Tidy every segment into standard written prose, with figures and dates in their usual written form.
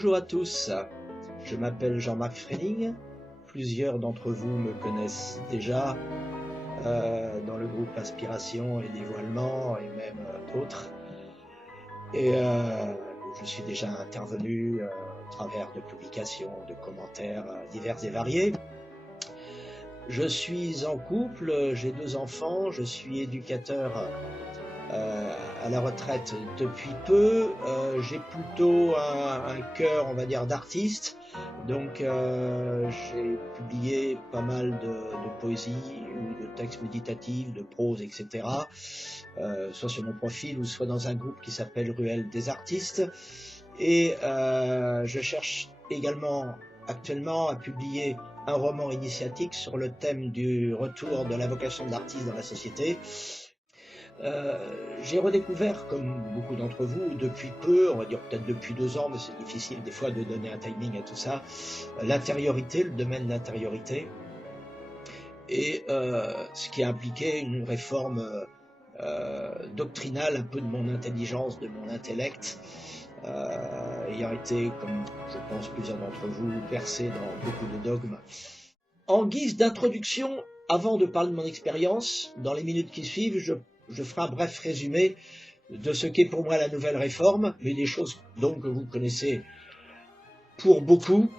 Bonjour à tous, je m'appelle Jean-Marc Freining. Plusieurs d'entre vous me connaissent déjà dans le groupe Inspiration et Dévoilement et même d'autres. Et je suis déjà intervenu au travers de publications, de commentaires divers et variés. Je suis en couple, j'ai 2 enfants, je suis éducateur à la retraite depuis peu. J'ai plutôt un cœur, on va dire, d'artiste. Donc j'ai publié pas mal de poésie ou de textes méditatifs, de prose, etc. Soit sur mon profil ou soit dans un groupe qui s'appelle Ruelle des artistes. Et je cherche également actuellement à publier un roman initiatique sur le thème du retour de la vocation de l'artiste dans la société. J'ai redécouvert, comme beaucoup d'entre vous, depuis peu, on va dire peut-être depuis 2 ans, mais c'est difficile des fois de donner un timing à tout ça, l'intériorité, le domaine de l'intériorité, et ce qui a impliqué une réforme doctrinale un peu de mon intelligence, de mon intellect, ayant été, comme je pense plusieurs d'entre vous, bercé dans beaucoup de dogmes. En guise d'introduction, avant de parler de mon expérience, dans les minutes qui suivent, je ferai un bref résumé de ce qu'est pour moi la nouvelle réforme, mais des choses donc que vous connaissez pour beaucoup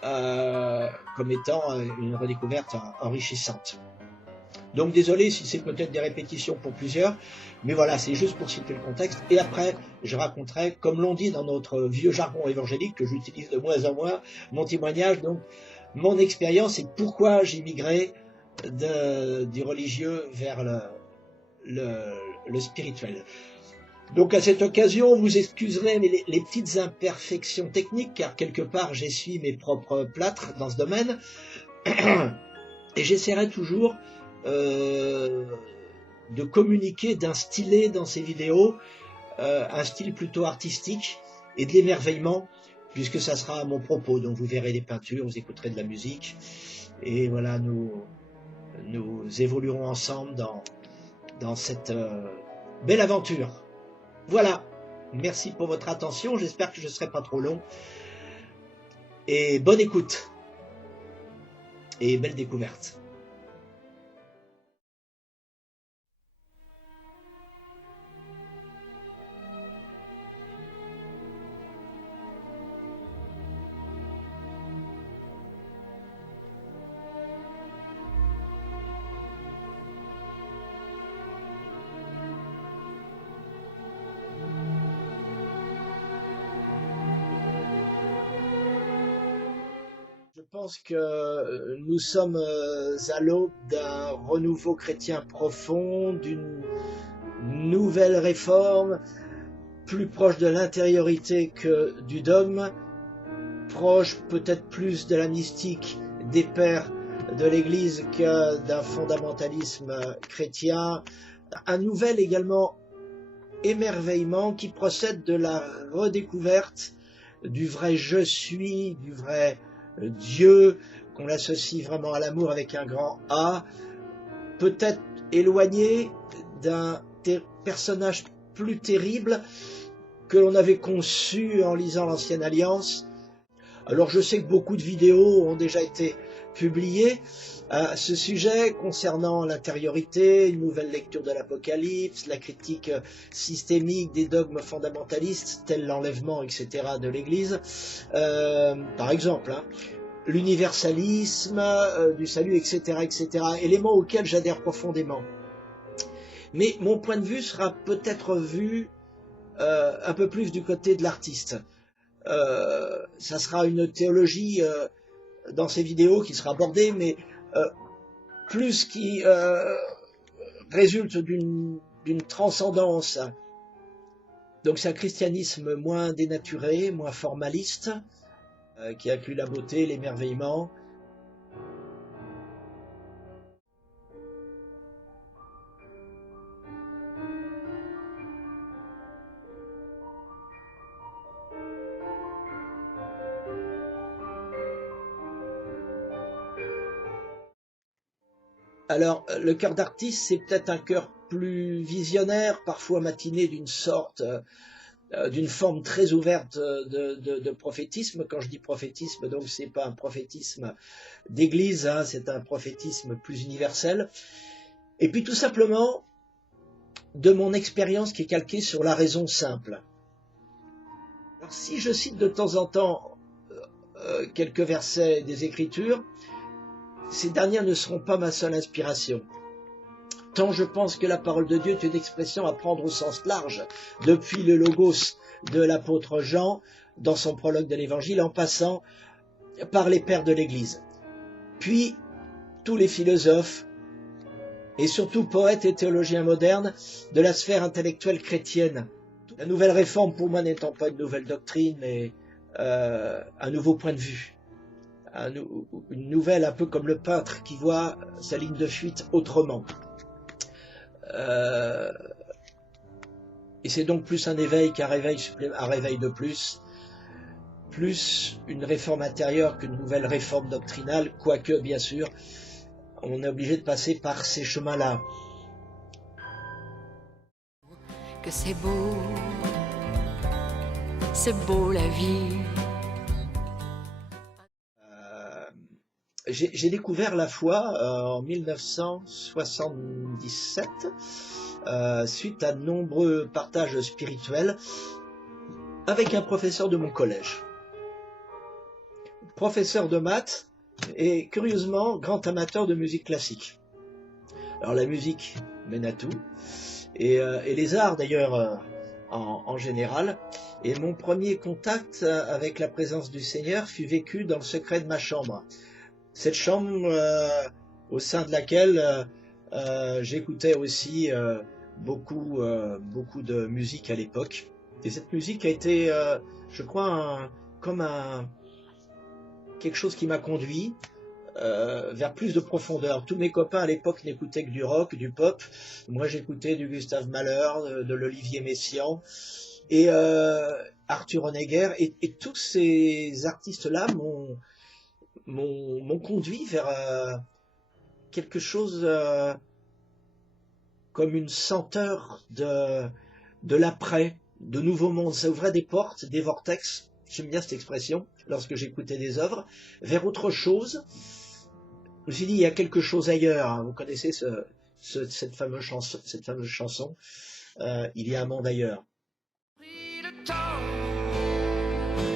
comme étant une redécouverte enrichissante. Donc désolé si c'est peut-être des répétitions pour plusieurs, mais voilà, c'est juste pour situer le contexte. Et après, je raconterai, comme l'on dit dans notre vieux jargon évangélique, que j'utilise de moins en moins, mon témoignage, donc mon expérience et pourquoi j'ai migré du religieux vers le spirituel. Donc à cette occasion, vous excuserez les petites imperfections techniques, car quelque part j'essuie mes propres plâtres dans ce domaine, et j'essaierai toujours de communiquer, d'instiller dans ces vidéos un style plutôt artistique et de l'émerveillement, puisque ça sera mon propos. Donc vous verrez des peintures, vous écouterez de la musique, et voilà, nous évoluerons ensemble dans cette belle aventure. Voilà, merci pour votre attention, j'espère que je ne serai pas trop long, et bonne écoute, et belle découverte. Je pense que nous sommes à l'aube d'un renouveau chrétien profond, d'une nouvelle réforme, plus proche de l'intériorité que du dogme, proche peut-être plus de la mystique des pères de l'Église que d'un fondamentalisme chrétien, un nouvel également émerveillement qui procède de la redécouverte du vrai je suis, du vrai Dieu, qu'on associe vraiment à l'amour avec un grand A, peut-être éloigné d'un personnage plus terrible que l'on avait conçu en lisant l'Ancienne Alliance. Alors je sais que beaucoup de vidéos ont déjà été publiées à ce sujet concernant l'intériorité, une nouvelle lecture de l'Apocalypse, la critique systémique des dogmes fondamentalistes tels l'enlèvement, etc. de l'Église, par exemple, l'universalisme du salut, etc., etc., éléments auxquels j'adhère profondément. Mais mon point de vue sera peut-être vu un peu plus du côté de l'artiste. Ça sera une théologie dans ces vidéos qui sera abordée, mais plus qui résulte d'une transcendance. Donc c'est un christianisme moins dénaturé, moins formaliste, qui inclut la beauté, l'émerveillement. Alors, le cœur d'artiste, c'est peut-être un cœur plus visionnaire, parfois matiné d'une sorte d'une forme très ouverte de prophétisme. Quand je dis prophétisme, donc c'est pas un prophétisme d'église, hein, c'est un prophétisme plus universel. Et puis tout simplement de mon expérience qui est calquée sur la raison simple. Alors, si je cite de temps en temps quelques versets des Écritures, ces dernières ne seront pas ma seule inspiration. Tant je pense que la parole de Dieu est une expression à prendre au sens large, depuis le logos de l'apôtre Jean, dans son prologue de l'Évangile, en passant par les pères de l'Église. Puis, tous les philosophes, et surtout poètes et théologiens modernes de la sphère intellectuelle chrétienne. La nouvelle réforme, pour moi, n'étant pas une nouvelle doctrine, mais un nouveau point de vue. Une nouvelle, un peu comme le peintre qui voit sa ligne de fuite autrement. Et c'est donc plus un éveil qu'un réveil, un réveil de plus une réforme intérieure qu'une nouvelle réforme doctrinale, quoique, bien sûr, on est obligé de passer par ces chemins-là. Que c'est beau la vie. J'ai découvert la foi en 1977, suite à de nombreux partages spirituels avec un professeur de mon collège. Professeur de maths et curieusement grand amateur de musique classique. Alors la musique mène à tout, et les arts d'ailleurs en général. Et mon premier contact avec la présence du Seigneur fut vécu dans le secret de ma chambre. Cette chambre au sein de laquelle j'écoutais aussi beaucoup de musique à l'époque. Et cette musique a été, je crois, quelque chose qui m'a conduit vers plus de profondeur. Tous mes copains à l'époque n'écoutaient que du rock, du pop. Moi, j'écoutais du Gustave Mahler, de l'Olivier Messiaen et Arthur Honegger. Et tous ces artistes-là m'ont conduit vers quelque chose comme une senteur de l'après, de nouveaux mondes. Ça ouvrait des portes, des vortex, j'aime bien cette expression, lorsque j'écoutais des œuvres, vers autre chose. Je me suis dit, il y a quelque chose ailleurs, hein. Vous connaissez cette fameuse chanson, il y a un monde ailleurs.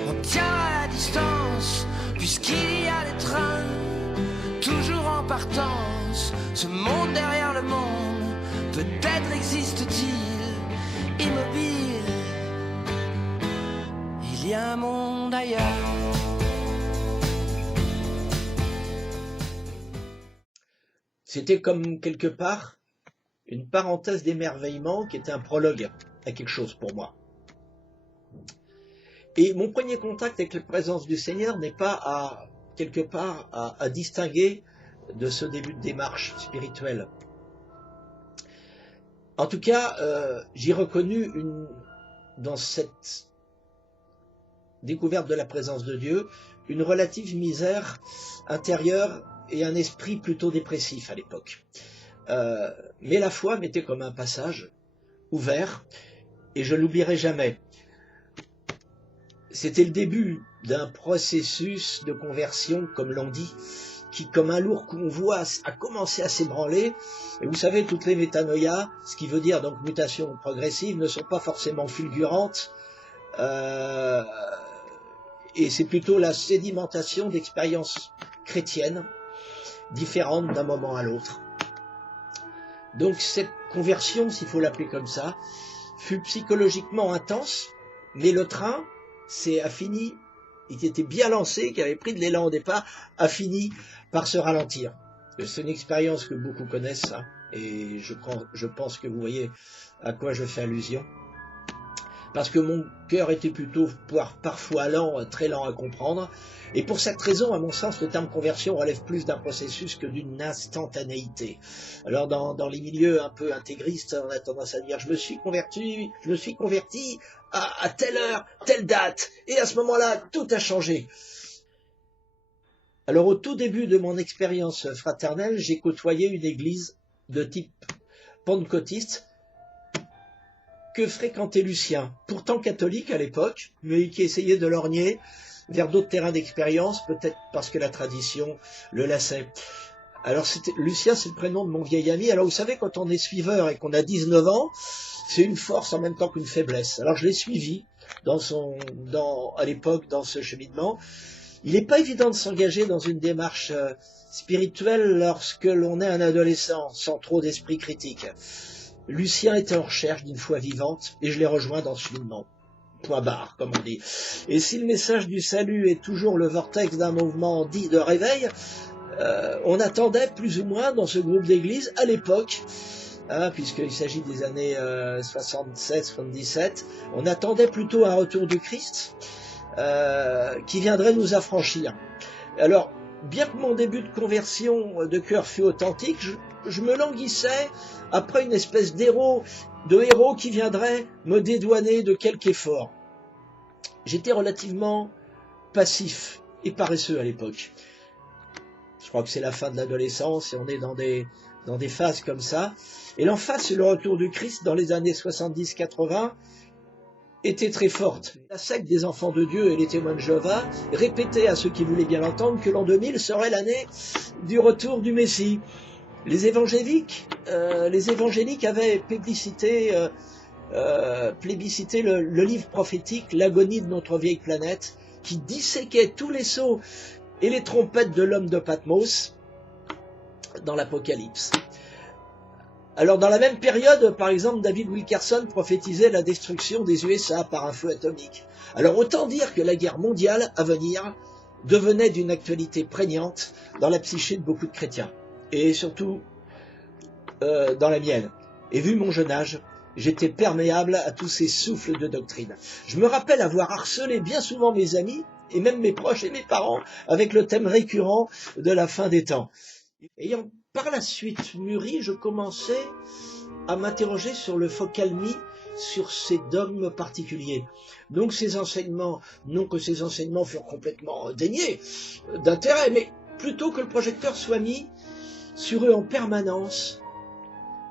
On tient à distance, puisqu'il y a des trains, toujours en partance. Ce monde derrière le monde, peut-être existe-t-il, immobile. Il y a un monde ailleurs. C'était comme quelque part une parenthèse d'émerveillement qui était un prologue à quelque chose pour moi. Et mon premier contact avec la présence du Seigneur n'est pas quelque part à distinguer de ce début de démarche spirituelle. En tout cas, j'ai reconnu dans cette découverte de la présence de Dieu, une relative misère intérieure et un esprit plutôt dépressif à l'époque. Mais la foi m'était comme un passage ouvert, et je ne l'oublierai jamais. C'était le début d'un processus de conversion, comme l'on dit, qui, comme un lourd convoi, a commencé à s'ébranler. Et vous savez, toutes les métanoïas, ce qui veut dire donc mutation progressive, ne sont pas forcément fulgurantes, et c'est plutôt la sédimentation d'expériences chrétiennes, différentes d'un moment à l'autre. Donc cette conversion, s'il faut l'appeler comme ça, fut psychologiquement intense, mais le train a fini, il était bien lancé, qui avait pris de l'élan au départ, a fini par se ralentir. C'est une expérience que beaucoup connaissent, hein, et je pense que vous voyez à quoi je fais allusion. Parce que mon cœur était plutôt parfois lent, très lent à comprendre. Et pour cette raison, à mon sens, le terme conversion relève plus d'un processus que d'une instantanéité. Alors dans les milieux un peu intégristes, on a tendance à dire je me suis converti à telle heure, telle date, et à ce moment-là, tout a changé. Alors au tout début de mon expérience fraternelle, j'ai côtoyé une église de type pentecôtiste que fréquentait Lucien, pourtant catholique à l'époque, mais qui essayait de lorgner vers d'autres terrains d'expérience, peut-être parce que la tradition le lassait. Alors Lucien, c'est le prénom de mon vieil ami. Alors vous savez, quand on est suiveur et qu'on a 19 ans, c'est une force en même temps qu'une faiblesse. Alors je l'ai suivi à l'époque dans ce cheminement. Il n'est pas évident de s'engager dans une démarche spirituelle lorsque l'on est un adolescent, sans trop d'esprit critique. Lucien était en recherche d'une foi vivante et je l'ai rejoint dans ce cheminement. Point barre, comme on dit. Et si le message du salut est toujours le vortex d'un mouvement dit de réveil, on attendait plus ou moins dans ce groupe d'église à l'époque, puisqu'il s'agit des années 76-77, on attendait plutôt un retour du Christ qui viendrait nous affranchir. Alors, bien que mon début de conversion de cœur fût authentique, je me languissais après une espèce de héros qui viendrait me dédouaner de quelque effort. J'étais relativement passif et paresseux à l'époque. Je crois que c'est la fin de l'adolescence et on est dans des phases comme ça. Et l'emphase sur le retour du Christ dans les années 70-80 était très forte. La secte des enfants de Dieu et les témoins de Jéhovah répétaient à ceux qui voulaient bien l'entendre que l'an 2000 serait l'année du retour du Messie. Les évangéliques avaient plébiscité le livre prophétique, l'agonie de notre vieille planète, qui disséquait tous les sceaux et les trompettes de l'homme de Patmos dans l'Apocalypse. Alors dans la même période, par exemple, David Wilkerson prophétisait la destruction des USA par un feu atomique. Alors autant dire que la guerre mondiale à venir devenait d'une actualité prégnante dans la psyché de beaucoup de chrétiens, et surtout dans la mienne. Et vu mon jeune âge, j'étais perméable à tous ces souffles de doctrine. Je me rappelle avoir harcelé bien souvent mes amis, et même mes proches et mes parents, avec le thème récurrent de la fin des temps. Ayant par la suite mûri, je commençais à m'interroger sur le focal mis sur ces dogmes particuliers. Donc ces enseignements, non que ces enseignements furent complètement déniés d'intérêt, mais plutôt que le projecteur soit mis sur eux en permanence,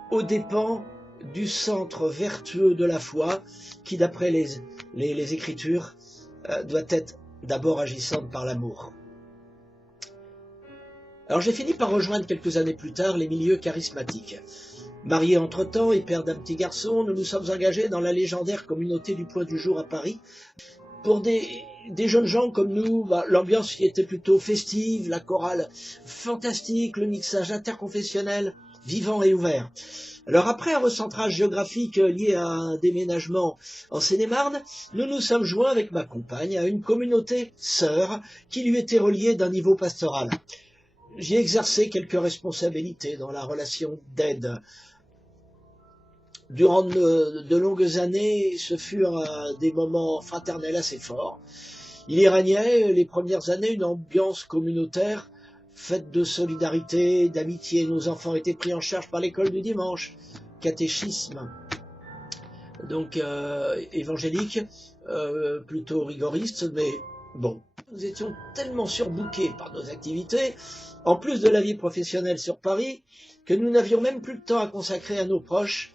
aux dépens du centre vertueux de la foi, qui d'après les Écritures doit être d'abord agissante par l'amour. Alors j'ai fini par rejoindre quelques années plus tard les milieux charismatiques. Marié entre-temps et père d'un petit garçon, nous nous sommes engagés dans la légendaire communauté du Point du Jour à Paris. Pour des jeunes gens comme nous, l'ambiance y était plutôt festive, la chorale fantastique, le mixage interconfessionnel vivant et ouvert. Alors après un recentrage géographique lié à un déménagement en Seine-et-Marne, nous nous sommes joints avec ma compagne à une communauté sœur qui lui était reliée d'un niveau pastoral. J'y ai exercé quelques responsabilités dans la relation d'aide. Durant de longues années, ce furent des moments fraternels assez forts. Il y régnait, les premières années, une ambiance communautaire faite de solidarité, d'amitié. Nos enfants étaient pris en charge par l'école du dimanche, catéchisme, donc évangélique, plutôt rigoriste, mais bon. Nous étions tellement surbookés par nos activités, en plus de la vie professionnelle sur Paris, que nous n'avions même plus le temps à consacrer à nos proches,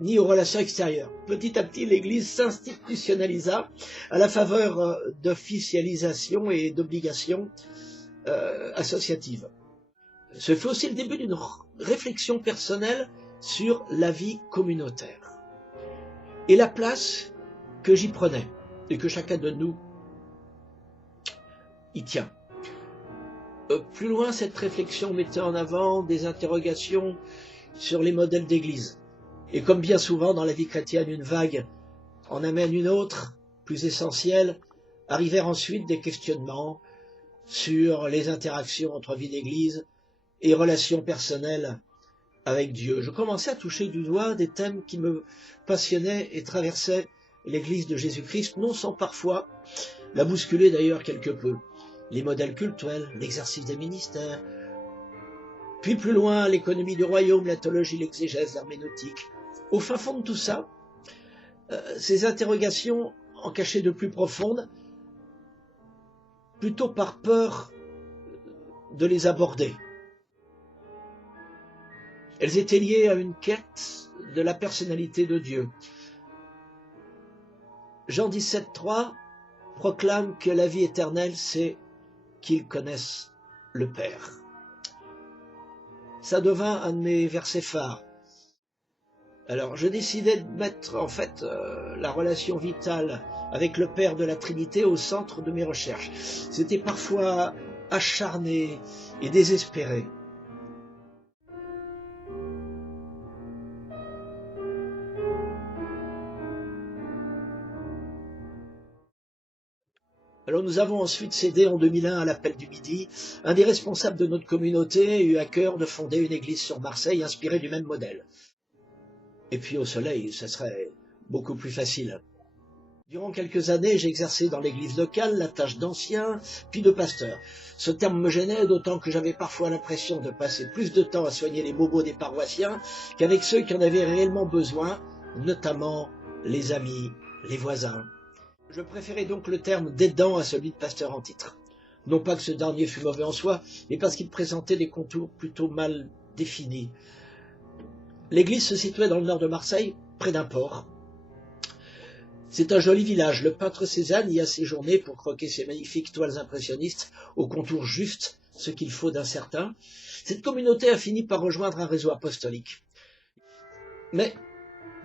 ni aux relations extérieures. Petit à petit, l'Église s'institutionnalisa à la faveur d'officialisation et d'obligations associatives. Ce fut aussi le début d'une réflexion personnelle sur la vie communautaire et la place que j'y prenais et que chacun de nous y tient. Plus loin, cette réflexion mettait en avant des interrogations sur les modèles d'église. Et comme bien souvent dans la vie chrétienne, une vague en amène une autre, plus essentielle, arrivèrent ensuite des questionnements sur les interactions entre vie d'église et relations personnelles avec Dieu. Je commençais à toucher du doigt des thèmes qui me passionnaient et traversaient l'Église de Jésus-Christ, non sans parfois la bousculer d'ailleurs quelque peu. Les modèles cultuels, l'exercice des ministères, puis plus loin l'économie du royaume, la théologie, l'exégèse, l'herméneutique. Au fin fond de tout ça, ces interrogations en cachaient de plus profondes, plutôt par peur de les aborder. Elles étaient liées à une quête de la personnalité de Dieu, Jean 17,3 proclame que la vie éternelle, c'est qu'ils connaissent le Père. Ça devint un de mes versets phares. Alors, je décidai de mettre, en fait, la relation vitale avec le Père de la Trinité au centre de mes recherches. C'était parfois acharné et désespéré. Alors nous avons ensuite cédé en 2001 à l'appel du Midi. Un des responsables de notre communauté eut à cœur de fonder une église sur Marseille inspirée du même modèle. Et puis au soleil, ça serait beaucoup plus facile. Durant quelques années, j'ai exercé dans l'église locale la tâche d'ancien, puis de pasteur. Ce terme me gênait, d'autant que j'avais parfois l'impression de passer plus de temps à soigner les bobos des paroissiens qu'avec ceux qui en avaient réellement besoin, notamment les amis, les voisins. Je préférais donc le terme d'aidant à celui de pasteur en titre. Non pas que ce dernier fût mauvais en soi, mais parce qu'il présentait des contours plutôt mal définis. L'église se situait dans le nord de Marseille, près d'un port. C'est un joli village. Le peintre Cézanne y a séjourné pour croquer ses magnifiques toiles impressionnistes aux contours justes, ce qu'il faut d'un certain. Cette communauté a fini par rejoindre un réseau apostolique. Mais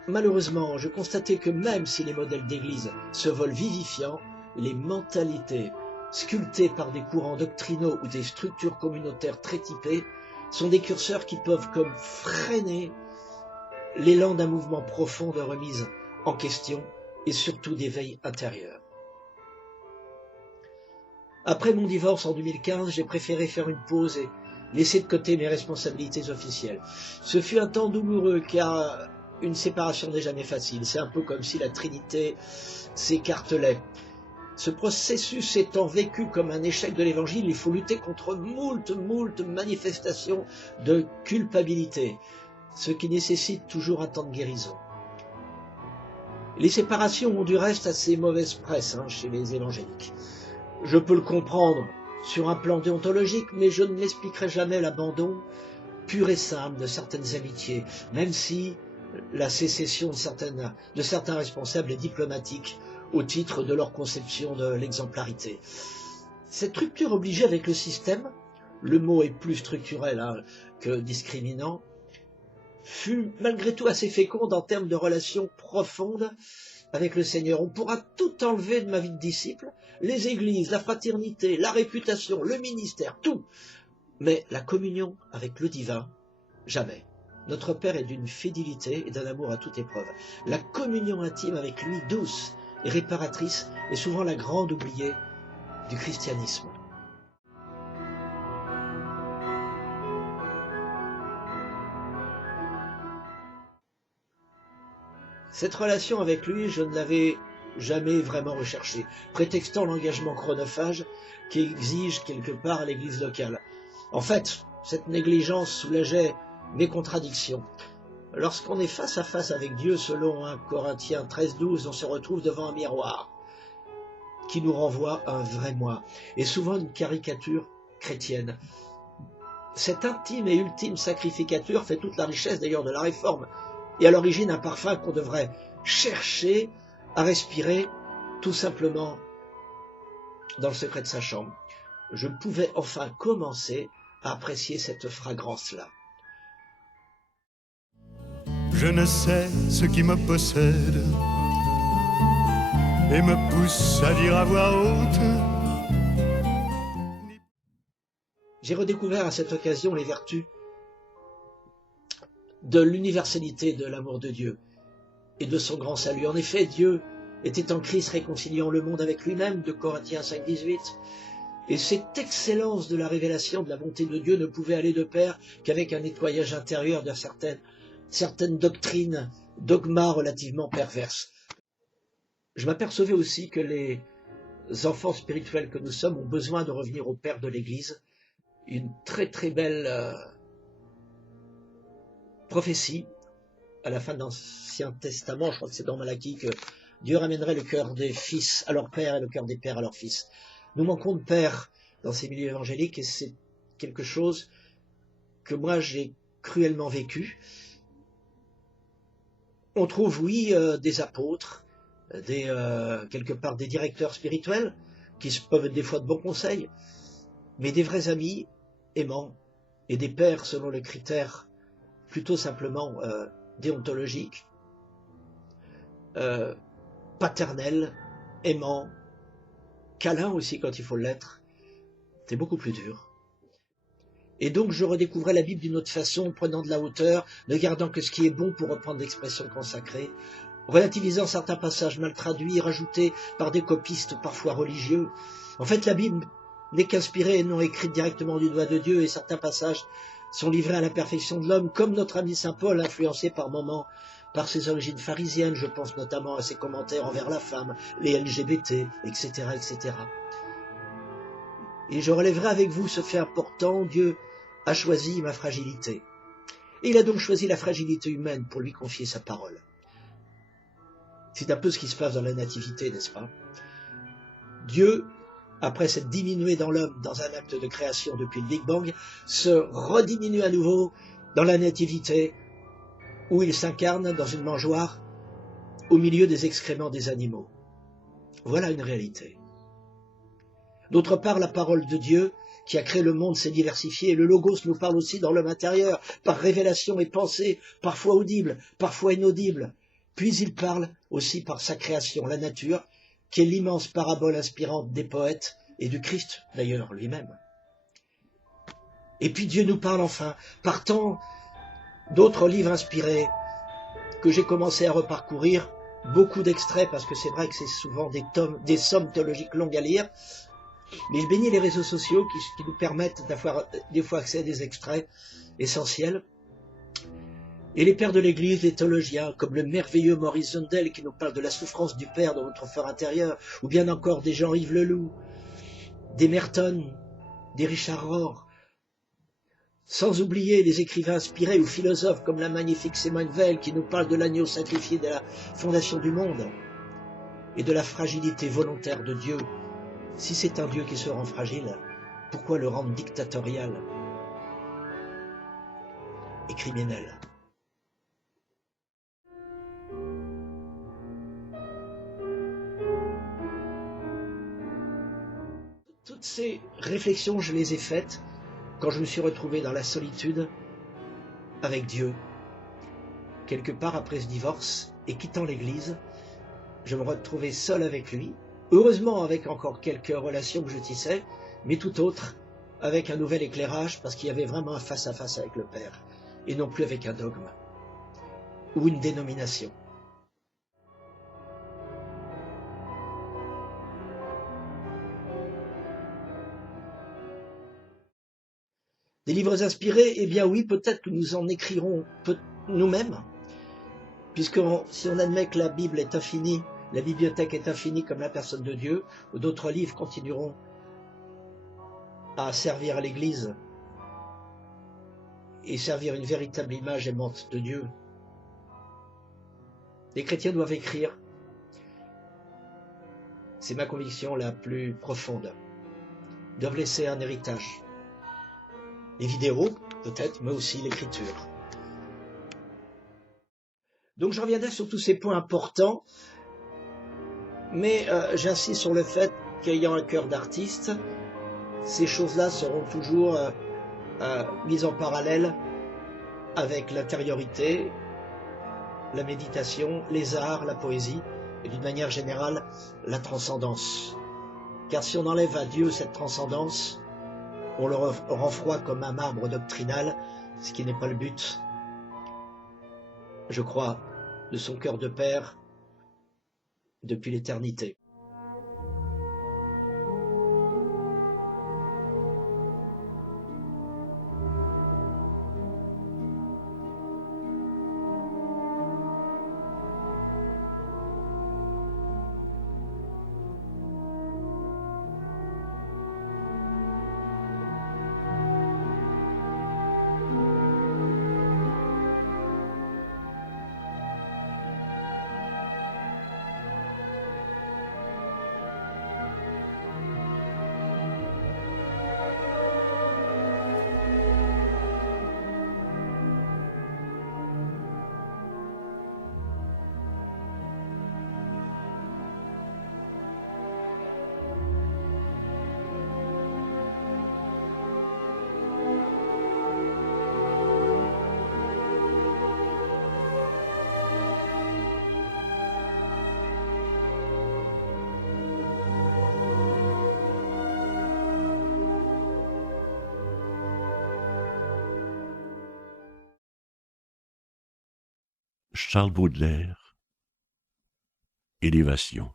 malheureusement, je constatais que même si les modèles d'église se veulent vivifiants, les mentalités sculptées par des courants doctrinaux ou des structures communautaires très typées sont des curseurs qui peuvent comme freiner l'élan d'un mouvement profond de remise en question et surtout d'éveil intérieur. Après mon divorce en 2015, j'ai préféré faire une pause et laisser de côté mes responsabilités officielles. Ce fut un temps douloureux car une séparation n'est jamais facile. C'est un peu comme si la Trinité s'écartelait. Ce processus étant vécu comme un échec de l'Évangile, il faut lutter contre moult manifestations de culpabilité, ce qui nécessite toujours un temps de guérison. Les séparations ont du reste assez mauvaise presse chez les évangéliques. Je peux le comprendre sur un plan déontologique, mais je ne m'expliquerai jamais l'abandon pur et simple de certaines amitiés, même si la sécession de certains responsables est diplomatique au titre de leur conception de l'exemplarité. Cette rupture obligée avec le système, le mot est plus structurel que discriminant, fut malgré tout assez féconde en termes de relations profondes avec le Seigneur. On pourra tout enlever de ma vie de disciple, les églises, la fraternité, la réputation, le ministère, tout. Mais la communion avec le divin, jamais. Notre Père est d'une fidélité et d'un amour à toute épreuve. La communion intime avec lui, douce et réparatrice, est souvent la grande oubliée du christianisme. Cette relation avec lui, je ne l'avais jamais vraiment recherchée, prétextant l'engagement chronophage qu'exige quelque part l'église locale. En fait, cette négligence soulageait mes contradictions. Lorsqu'on est face à face avec Dieu, selon 1 Corinthiens 13,12, on se retrouve devant un miroir qui nous renvoie un vrai moi, et souvent une caricature chrétienne. Cette intime et ultime sacrificature fait toute la richesse d'ailleurs de la réforme, et à l'origine un parfum qu'on devrait chercher à respirer tout simplement dans le secret de sa chambre. Je pouvais enfin commencer à apprécier cette fragrance-là. Je ne sais ce qui me possède et me pousse à dire à voix haute. J'ai redécouvert à cette occasion les vertus de l'universalité de l'amour de Dieu et de son grand salut. En effet, Dieu était en Christ réconciliant le monde avec lui-même, de Corinthiens 5,18. Et cette excellence de la révélation de la bonté de Dieu ne pouvait aller de pair qu'avec un nettoyage intérieur de certaines doctrines, dogmas relativement perverses. Je m'apercevais aussi que les enfants spirituels que nous sommes ont besoin de revenir au Père de l'Église. Une très très belle prophétie à la fin de l'Ancien Testament, je crois que c'est dans Malachie, que Dieu ramènerait le cœur des fils à leur père et le cœur des pères à leurs fils. Nous manquons de pères dans ces milieux évangéliques et c'est quelque chose que moi j'ai cruellement vécu. On trouve, oui, des apôtres, quelque part des directeurs spirituels, qui peuvent être des fois de bons conseils, mais des vrais amis aimants, et des pères selon les critères plutôt simplement déontologiques, paternels, aimants, câlins aussi quand il faut l'être, c'est beaucoup plus dur. Et donc je redécouvrais la Bible d'une autre façon, prenant de la hauteur, ne gardant que ce qui est bon pour reprendre l'expression consacrée, relativisant certains passages mal traduits, rajoutés par des copistes parfois religieux. En fait, la Bible n'est qu'inspirée et non écrite directement du doigt de Dieu, et certains passages sont livrés à la perfection de l'homme, comme notre ami saint Paul, influencé par moments par ses origines pharisiennes. Je pense notamment à ses commentaires envers la femme, les LGBT, etc., etc. Et je relèverai avec vous ce fait important: Dieu a choisi ma fragilité. Et il a donc choisi la fragilité humaine pour lui confier sa parole. C'est un peu ce qui se passe dans la nativité, n'est-ce pas? Dieu, après s'être diminué dans l'homme dans un acte de création depuis le Big Bang, se rediminue à nouveau dans la nativité, où il s'incarne dans une mangeoire au milieu des excréments des animaux. Voilà une réalité. D'autre part, la parole de Dieu qui a créé le monde s'est diversifiée, et le Logos nous parle aussi dans l'homme intérieur, par révélation et pensée, parfois audible, parfois inaudible. Puis il parle aussi par sa création, la nature, qui est l'immense parabole inspirante des poètes, et du Christ d'ailleurs lui-même. Et puis Dieu nous parle enfin par tant d'autres livres inspirés que j'ai commencé à reparcourir, beaucoup d'extraits, parce que c'est vrai que c'est souvent des sommes théologiques longues à lire, mais je bénis les réseaux sociaux qui nous permettent d'avoir des fois accès à des extraits essentiels. Et les pères de l'Église, les théologiens, comme le merveilleux Maurice Zundel qui nous parle de la souffrance du Père dans notre fort intérieur, ou bien encore des Jean-Yves Leloup, des Merton, des Richard Rohr, sans oublier les écrivains inspirés ou philosophes comme la magnifique Simone Weil qui nous parle de l'agneau sacrifié de la fondation du monde et de la fragilité volontaire de Dieu. Si c'est un Dieu qui se rend fragile, pourquoi le rendre dictatorial et criminel? Toutes ces réflexions, je les ai faites quand je me suis retrouvé dans la solitude avec Dieu, quelque part après ce divorce, et quittant l'église, je me retrouvais seul avec lui, heureusement avec encore quelques relations que je tissais, mais tout autre, avec un nouvel éclairage, parce qu'il y avait vraiment un face-à-face avec le Père, et non plus avec un dogme, ou une dénomination. Des livres inspirés, eh bien oui, peut-être que nous en écrirons nous-mêmes, puisque si on admet que la Bible est infinie, la bibliothèque est infinie comme la personne de Dieu, d'autres livres continueront à servir à l'Église et servir une véritable image aimante de Dieu. Les chrétiens doivent écrire, c'est ma conviction la plus profonde, ils doivent laisser un héritage. Les vidéos, peut-être, mais aussi l'écriture. Donc je reviendrai sur tous ces points importants, mais j'insiste sur le fait qu'ayant un cœur d'artiste, ces choses-là seront toujours mises en parallèle avec l'intériorité, la méditation, les arts, la poésie, et d'une manière générale, la transcendance. Car si on enlève à Dieu cette transcendance, on le rend froid comme un marbre doctrinal, ce qui n'est pas le but, je crois, de son cœur de père depuis l'éternité. Charles Baudelaire, Élévation.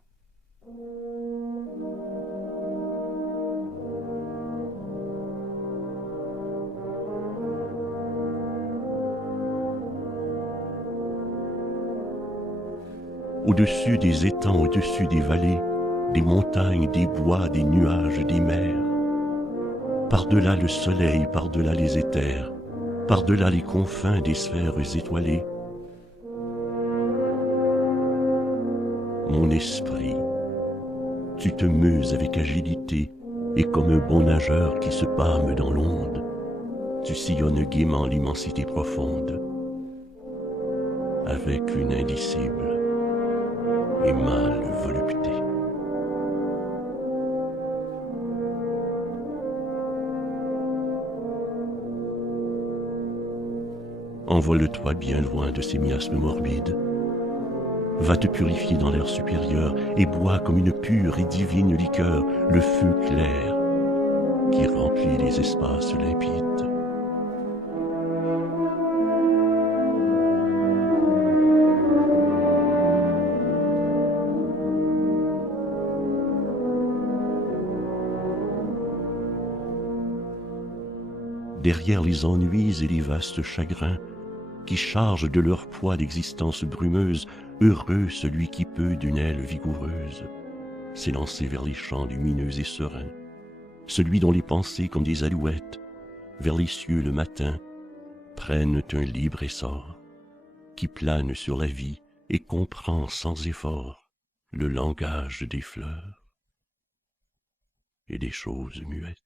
Au-dessus des étangs, au-dessus des vallées, des montagnes, des bois, des nuages, des mers, par-delà le soleil, par-delà les éthers, par-delà les confins des sphères étoilées, mon esprit, tu te meuses avec agilité, et comme un bon nageur qui se pâme dans l'onde, tu sillonnes gaiement l'immensité profonde, avec une indicible et mâle volupté. Envole-toi bien loin de ces miasmes morbides. Va te purifier dans l'air supérieur et bois comme une pure et divine liqueur le feu clair qui remplit les espaces limpides. Derrière les ennuis et les vastes chagrins qui chargent de leur poids l'existence brumeuse, heureux celui qui peut d'une aile vigoureuse s'élancer vers les champs lumineux et sereins, celui dont les pensées comme des alouettes vers les cieux le matin prennent un libre essor, qui plane sur la vie et comprend sans effort le langage des fleurs et des choses muettes.